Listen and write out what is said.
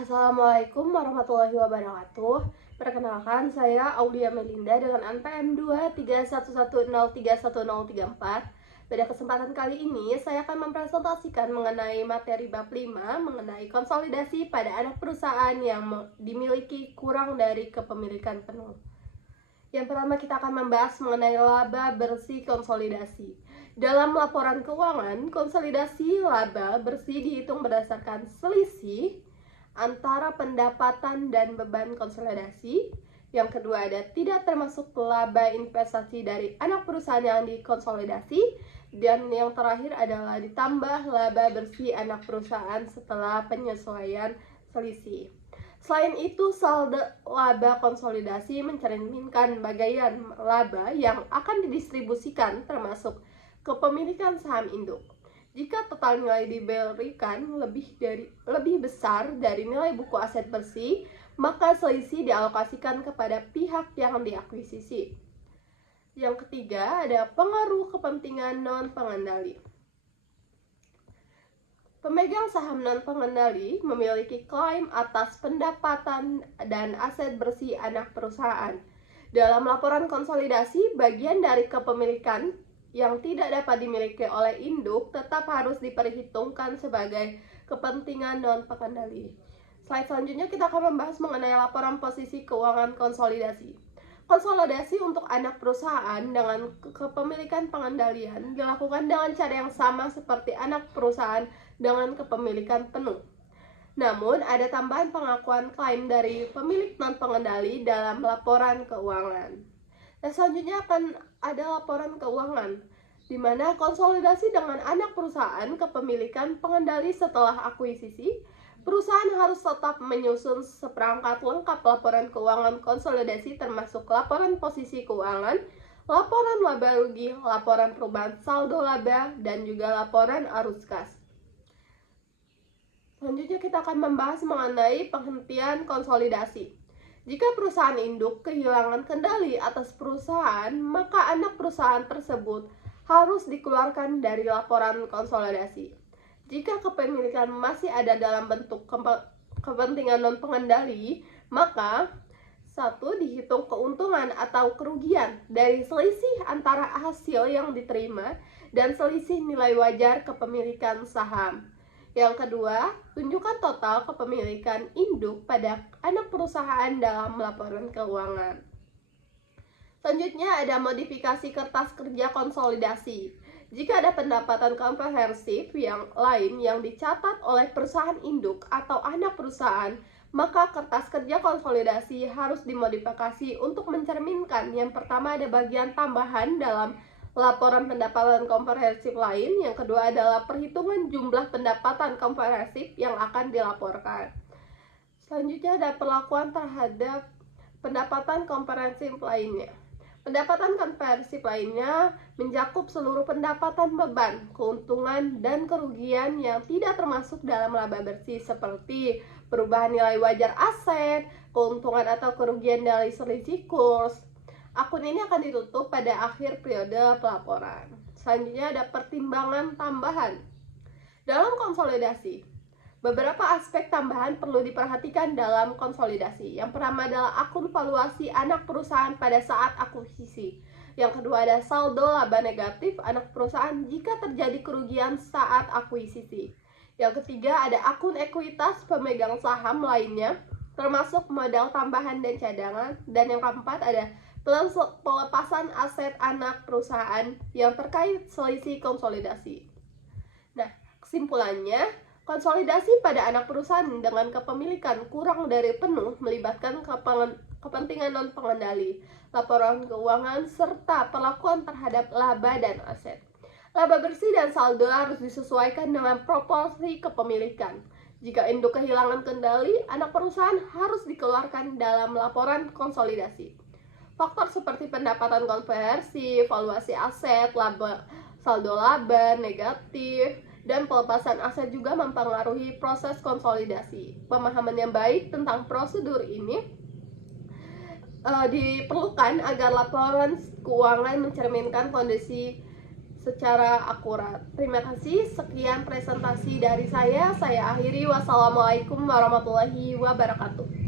Assalamualaikum warahmatullahi wabarakatuh. Perkenalkan, saya Aulia Melinda dengan NPM 23110310034. Pada kesempatan kali ini, saya akan mempresentasikan mengenai materi bab 5 mengenai konsolidasi pada anak perusahaan yang dimiliki kurang dari kepemilikan penuh. Yang pertama, kita akan membahas mengenai laba bersih konsolidasi. Dalam laporan keuangan, konsolidasi laba bersih dihitung berdasarkan selisih antara pendapatan dan beban konsolidasi. Yang kedua, ada tidak termasuk laba investasi dari anak perusahaan yang dikonsolidasi. Dan yang terakhir adalah ditambah laba bersih anak perusahaan setelah penyesuaian selisih. Selain itu, saldo laba konsolidasi mencerminkan bagian laba yang akan didistribusikan termasuk kepemilikan saham induk. Jika total nilai diberikan lebih besar dari nilai buku aset bersih, maka selisih dialokasikan kepada pihak yang diakuisisi. Yang ketiga, ada pengaruh kepentingan non-pengendali. Pemegang saham non-pengendali memiliki klaim atas pendapatan dan aset bersih anak perusahaan. Dalam laporan konsolidasi, bagian dari kepemilikan yang tidak dapat dimiliki oleh induk tetap harus diperhitungkan sebagai kepentingan non-pengendali. Slide selanjutnya kita akan membahas mengenai laporan posisi keuangan konsolidasi. Konsolidasi untuk anak perusahaan dengan kepemilikan pengendalian dilakukan dengan cara yang sama seperti anak perusahaan dengan kepemilikan penuh. Namun, ada tambahan pengakuan klaim dari pemilik non-pengendali dalam laporan keuangan. Nah, selanjutnya akan ada laporan keuangan, di mana konsolidasi dengan anak perusahaan kepemilikan pengendali setelah akuisisi. Perusahaan harus tetap menyusun seperangkat lengkap laporan keuangan konsolidasi termasuk laporan posisi keuangan, laporan laba rugi, laporan perubahan saldo laba, dan juga laporan arus kas. Selanjutnya kita akan membahas mengenai penghentian konsolidasi. Jika perusahaan induk kehilangan kendali atas perusahaan, maka anak perusahaan tersebut harus dikeluarkan dari laporan konsolidasi. Jika kepemilikan masih ada dalam bentuk kepentingan non-pengendali, maka 1. Dihitung keuntungan atau kerugian dari selisih antara hasil yang diterima dan selisih nilai wajar kepemilikan saham. Yang kedua, tunjukkan total kepemilikan induk pada anak perusahaan dalam laporan keuangan. Selanjutnya ada modifikasi kertas kerja konsolidasi. Jika ada pendapatan komprehensif yang lain yang dicatat oleh perusahaan induk atau anak perusahaan, maka kertas kerja konsolidasi harus dimodifikasi untuk mencerminkan yang pertama ada bagian tambahan dalam laporan pendapatan komprehensif lain, yang kedua adalah perhitungan jumlah pendapatan komprehensif yang akan dilaporkan. Selanjutnya ada perlakuan terhadap pendapatan komprehensif lainnya. Pendapatan komprehensif lainnya mencakup seluruh pendapatan beban, keuntungan, dan kerugian yang tidak termasuk dalam laba bersih seperti perubahan nilai wajar aset, keuntungan atau kerugian dari selisih kurs. Akun ini akan ditutup pada akhir periode pelaporan. Selanjutnya ada pertimbangan tambahan. Dalam konsolidasi, beberapa aspek tambahan perlu diperhatikan dalam konsolidasi. Yang pertama adalah akun valuasi anak perusahaan pada saat akuisisi. Yang kedua ada saldo laba negatif anak perusahaan jika terjadi kerugian saat akuisisi. Yang ketiga ada akun ekuitas pemegang saham lainnya, termasuk modal tambahan dan cadangan. Dan yang keempat ada pelepasan aset anak perusahaan yang terkait selisih konsolidasi. Nah, kesimpulannya, konsolidasi pada anak perusahaan dengan kepemilikan kurang dari penuh melibatkan kepentingan non-pengendali, laporan keuangan, serta perlakuan terhadap laba dan aset. Laba bersih dan saldo harus disesuaikan dengan proporsi kepemilikan. Jika induk kehilangan kendali, anak perusahaan harus dikeluarkan dalam laporan konsolidasi. Faktor seperti pendapatan konversi, valuasi aset, saldo laba negatif, dan pelepasan aset juga mempengaruhi proses konsolidasi. Pemahaman yang baik tentang prosedur ini diperlukan agar laporan keuangan mencerminkan kondisi secara akurat. Terima kasih, sekian presentasi dari saya akhiri. Wassalamualaikum warahmatullahi wabarakatuh.